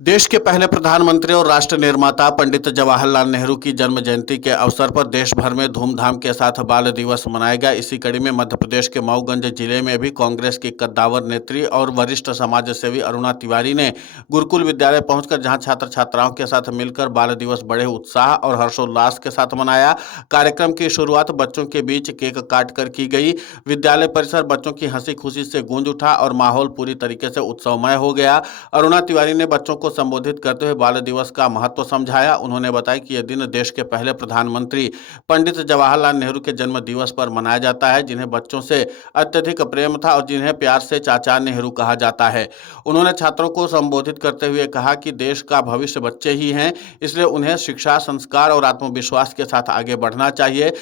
देश के पहले प्रधानमंत्री और राष्ट्र निर्माता पंडित जवाहरलाल नेहरू की जन्म जयंती के अवसर पर देश भर में धूमधाम के साथ बाल दिवस मनाया गया। इसी कड़ी में मध्य प्रदेश के मऊगंज जिले में भी कांग्रेस की कद्दावर नेत्री और वरिष्ठ समाज सेवी अरुणा तिवारी ने गुरुकुल विद्यालय पहुंचकर जहां छात्र छात्राओं के साथ मिलकर बाल दिवस बड़े उत्साह और हर्षोल्लास के साथ मनाया। कार्यक्रम की शुरुआत बच्चों के बीच केक काट कर की गई। विद्यालय परिसर बच्चों की हंसी खुशी से गूंज उठा और माहौल पूरी तरीके से उत्सवमय हो गया। अरुणा तिवारी ने बच्चों को संबोधित करते हुए बाल दिवस का महत्व समझाया। उन्होंने बताया कि यह दिन देश के पहले प्रधानमंत्री पंडित जवाहरलाल नेहरू के जन्म दिवस पर मनाया जाता है, जिन्हें बच्चों से अत्यधिक प्रेम था और जिन्हें प्यार से चाचा नेहरू कहा जाता है। उन्होंने छात्रों को संबोधित करते हुए कहा कि देश का भविष्य बच्चे ही हैं, इसलिए उन्हें शिक्षा, संस्कार और आत्मविश्वास के साथ आगे बढ़ना चाहिए।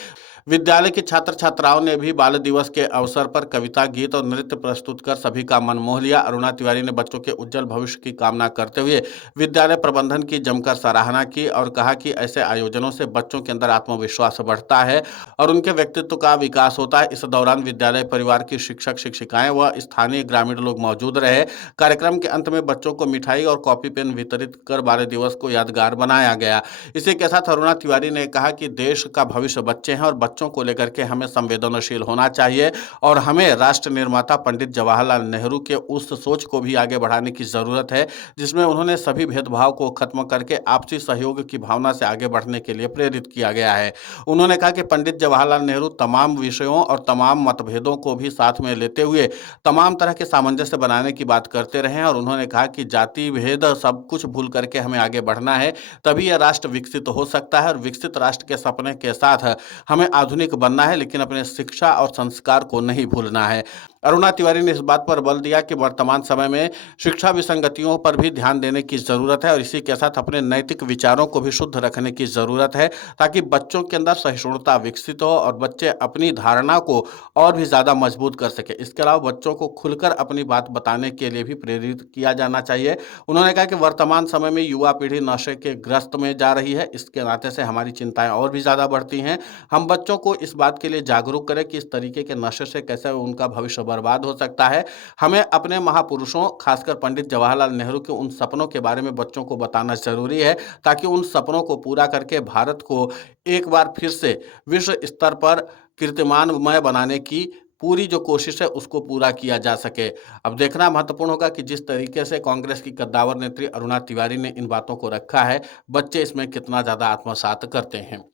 विद्यालय के छात्र छात्राओं ने भी बाल दिवस के अवसर पर कविता, गीत और नृत्य प्रस्तुत कर सभी का मन मोह लिया। अरुणा तिवारी ने बच्चों के उज्जवल भविष्य की कामना करते हुए विद्यालय प्रबंधन की जमकर सराहना की और कहा कि ऐसे आयोजनों से बच्चों के अंदर आत्मविश्वास बढ़ता है और उनके व्यक्तित्व का विकास होता है। इस दौरान विद्यालय परिवार की शिक्षक शिक्षिकाएं व स्थानीय ग्रामीण लोग मौजूद रहे। कार्यक्रम के अंत में बच्चों को मिठाई और कॉपी पेन वितरित कर बाल दिवस को यादगार बनाया गया। इसी के साथ अरुणा तिवारी ने कहा कि देश का भविष्य बच्चे हैं और बच्चों को लेकर के हमें संवेदनशील होना चाहिए और हमें राष्ट्र निर्माता पंडित जवाहरलाल नेहरू के उस सोच को भी आगे बढ़ाने की जरूरत है, जिसमें उन्होंने सभी भेदभाव को खत्म करके आपसी सहयोग की भावना से आगे बढ़ने के लिए प्रेरित किया गया है। उन्होंने कहा कि पंडित जवाहरलाल नेहरू तमाम विषयों और तमाम मतभेदों को भी साथ में लेते हुए तमाम तरह के सामंजस्य बनाने की बात करते रहे और उन्होंने कहा कि जाति भेद सब कुछ भूल करके हमें आगे बढ़ना है, तभी यह राष्ट्र विकसित हो सकता है और विकसित राष्ट्र के सपने के साथ हमें आधुनिक बनना है, लेकिन अपने शिक्षा और संस्कार को नहीं भूलना है। अरुणा तिवारी ने इस बात पर बल दिया कि वर्तमान समय में शिक्षा विसंगतियों पर भी ध्यान देने की जरूरत है और इसी के साथ अपने नैतिक विचारों को भी शुद्ध रखने की जरूरत है, ताकि बच्चों के अंदर सहिष्णुता विकसित हो और बच्चे अपनी धारणा को और भी ज्यादा मजबूत कर सके। इसके अलावा बच्चों को खुलकर अपनी बात बताने के लिए भी प्रेरित किया जाना चाहिए। उन्होंने कहा कि वर्तमान समय में युवा पीढ़ी नशे के ग्रस्त में जा रही है, इसके नाते से हमारी चिंताएं और भी ज्यादा बढ़ती हैं। हम बच्चों को इस बात के लिए जागरूक करें कि इस तरीके के नशे से कैसे उनका भविष्य बर्बाद हो सकता है। हमें अपने महापुरुषों, खासकर पंडित जवाहरलाल नेहरू के उन सपनों के बारे में बच्चों को बताना जरूरी है, ताकि उन सपनों को पूरा करके भारत को एक बार फिर से विश्व स्तर पर कीर्तिमानमय बनाने की पूरी जो कोशिश है उसको पूरा किया जा सके। अब देखना महत्वपूर्ण होगा कि जिस तरीके से कांग्रेस की कद्दावर नेत्री अरुणा तिवारी ने इन बातों को रखा है, बच्चे इसमें कितना ज्यादा आत्मसात करते हैं।